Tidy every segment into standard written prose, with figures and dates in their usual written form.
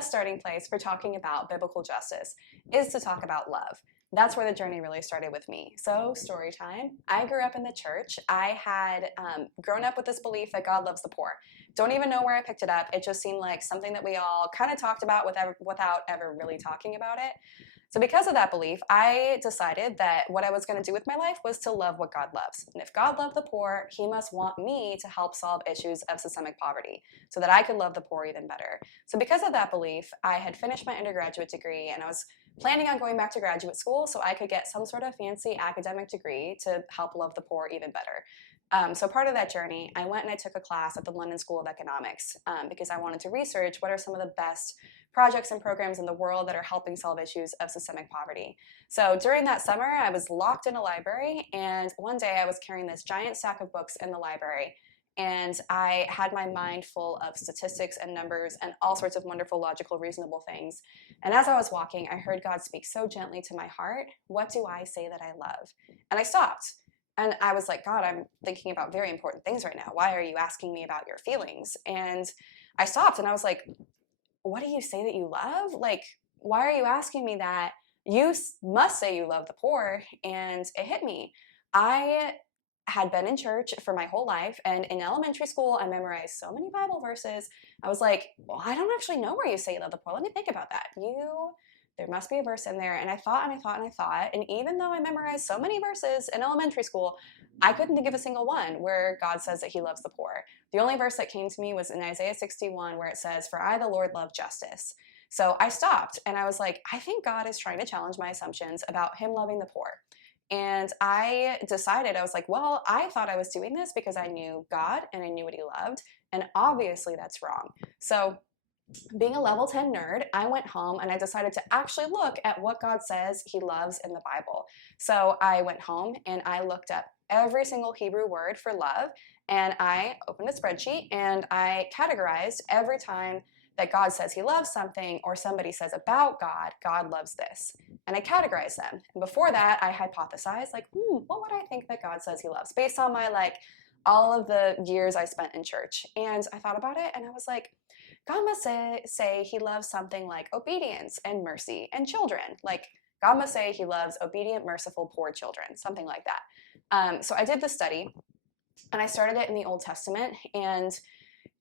best starting place for talking about biblical justice is to talk about love. That's where the journey really started with me. So, story time. I grew up in the church. I had grown up with this belief that God loves the poor. Don't even know where I picked it up. It just seemed like something that we all kind of talked about without ever really talking about it. So because of that belief, I decided that what I was going to do with my life was to love what God loves. And if God loved the poor, he must want me to help solve issues of systemic poverty so that I could love the poor even better. So because of that belief, I had finished my undergraduate degree and I was planning on going back to graduate school so I could get some sort of fancy academic degree to help love the poor even better. So part of that journey, I went and I took a class at the London School of Economics because I wanted to research what are some of the best projects and programs in the world that are helping solve issues of systemic poverty. So during that summer, I was locked in a library, and one day I was carrying this giant stack of books in the library, and I had my mind full of statistics and numbers and all sorts of wonderful, logical, reasonable things. And as I was walking, I heard God speak so gently to my heart, "What do I say that I love?" And I stopped. And I was like, "God, I'm thinking about very important things right now. Why are you asking me about your feelings?" And I stopped and I was like, "What do you say that you love? Like, why are you asking me that? You must say you love the poor." And it hit me. I had been in church for my whole life, and in elementary school, I memorized so many Bible verses. I was like, "Well, I don't actually know where you say you love the poor. Let me think about that. There must be a verse in there." And I thought and I thought and I thought. And even though I memorized so many verses in elementary school, I couldn't think of a single one where God says that he loves the poor. The only verse that came to me was in Isaiah 61, where it says, "For I, the Lord, love justice." So I stopped and I was like, I think God is trying to challenge my assumptions about him loving the poor. And I decided, I was like, well, I thought I was doing this because I knew God and I knew what he loved. And obviously that's wrong. So being a level 10 nerd, I went home and I decided to actually look at what God says he loves in the Bible. So I went home and I looked up every single Hebrew word for love, and I opened a spreadsheet and I categorized every time that God says he loves something or somebody says about God, God loves this. And I categorized them. And before that, I hypothesized, like, what would I think that God says he loves based on my, all of the years I spent in church. And I thought about it and I was like, God must say he loves something like obedience and mercy and children. Like, God must say he loves obedient, merciful, poor children, something like that. So I did the study, and I started it in the Old Testament. And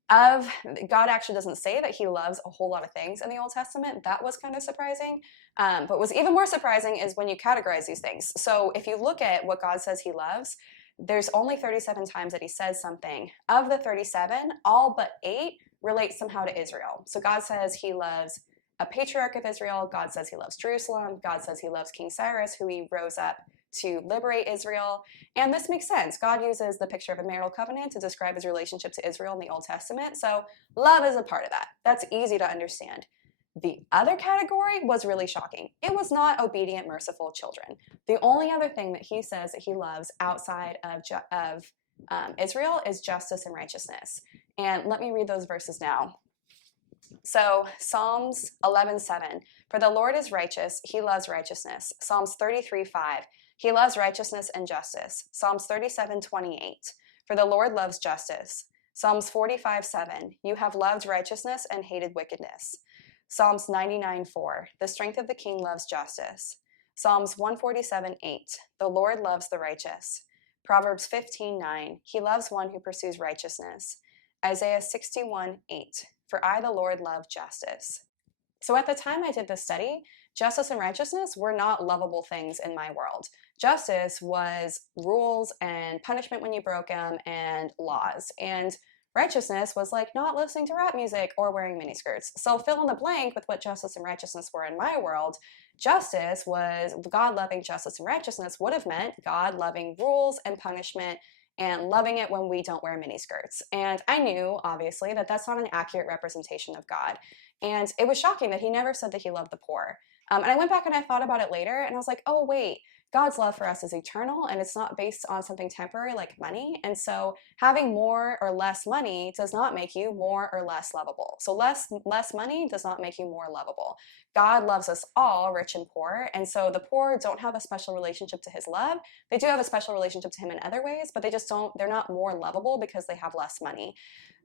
God actually doesn't say that he loves a whole lot of things in the Old Testament. That was kind of surprising. But what's even more surprising is when you categorize these things. So if you look at what God says he loves, there's only 37 times that he says something. Of the 37, all but 8 relate somehow to Israel. So God says he loves a patriarch of Israel. God says he loves Jerusalem. God says he loves King Cyrus, who he rose up to liberate Israel. And this makes sense. God uses the picture of a marital covenant to describe his relationship to Israel in the Old Testament. So love is a part of that. That's easy to understand. The other category was really shocking. It was not obedient, merciful children. The only other thing that he says that he loves outside of Israel is justice and righteousness. And let me read those verses now. So Psalms 11:7, "For the Lord is righteous, he loves righteousness." Psalms 33:5, "He loves righteousness and justice." Psalms 37:28, "For the Lord loves justice." Psalms 45:7, "You have loved righteousness and hated wickedness." Psalms 99:4, "The strength of the king loves justice." Psalms 147:8, "The Lord loves the righteous." Proverbs 15:9, "He loves one who pursues righteousness." Isaiah 61:8, "For I, the Lord, love justice." So at the time I did this study, justice and righteousness were not lovable things in my world. Justice was rules and punishment when you broke them and laws. And righteousness was like not listening to rap music or wearing miniskirts. So fill in the blank with what justice and righteousness were in my world. Justice was God loving justice and righteousness would have meant God loving rules and punishment and loving it when we don't wear miniskirts. And I knew, obviously, that that's not an accurate representation of God. And it was shocking that he never said that he loved the poor. And I went back and I thought about it later, and I was like, oh, wait, God's love for us is eternal, and it's not based on something temporary like money. And so having more or less money does not make you more or less lovable. So less money does not make you more lovable. God loves us all, rich and poor. And so the poor don't have a special relationship to his love. They do have a special relationship to him in other ways, but they're not more lovable because they have less money.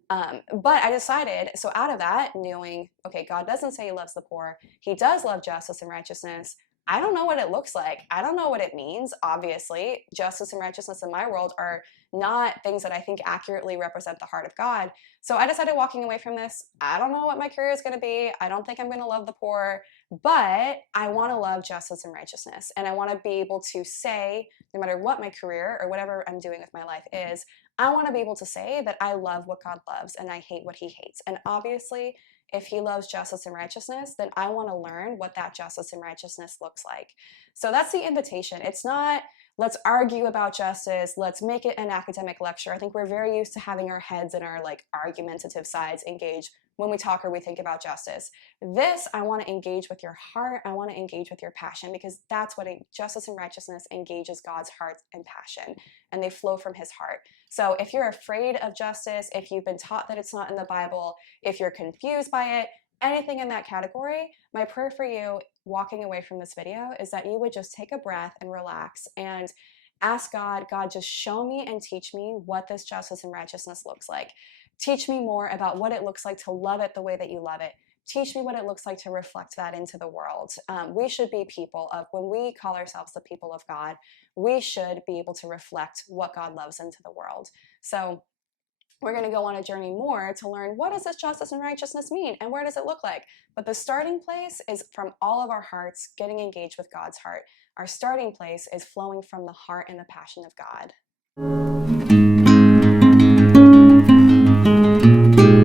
But I decided, so out of that, knowing, okay, God doesn't say he loves the poor. He does love justice and righteousness. I don't know what it looks like. I don't know what it means. Obviously, justice and righteousness in my world are not things that I think accurately represent the heart of God. So I decided walking away from this, I don't know what my career is going to be. I don't think I'm going to love the poor, but I want to love justice and righteousness. And I want to be able to say, no matter what my career or whatever I'm doing with my life is, I want to be able to say that I love what God loves and I hate what he hates. And obviously, if he loves justice and righteousness, then I want to learn what that justice and righteousness looks like. So that's the invitation. It's not, let's argue about justice, let's make it an academic lecture. I think we're very used to having our heads and our like argumentative sides engage when we talk or we think about justice. This, I want to engage with your heart. I want to engage with your passion, because that's what justice and righteousness engages God's heart and passion, and they flow from his heart. So if you're afraid of justice, if you've been taught that it's not in the Bible, if you're confused by it, anything in that category, my prayer for you walking away from this video is that you would just take a breath and relax and ask God, God, just show me and teach me what this justice and righteousness looks like. Teach me more about what it looks like to love it the way that you love it. Teach me what it looks like to reflect that into the world. We should be people of, when we call ourselves the people of God, we should be able to reflect what God loves into the world. So we're going to go on a journey more to learn, what does this justice and righteousness mean and where does it look like? But the starting place is from all of our hearts getting engaged with God's heart. Our starting place is flowing from the heart and the passion of God.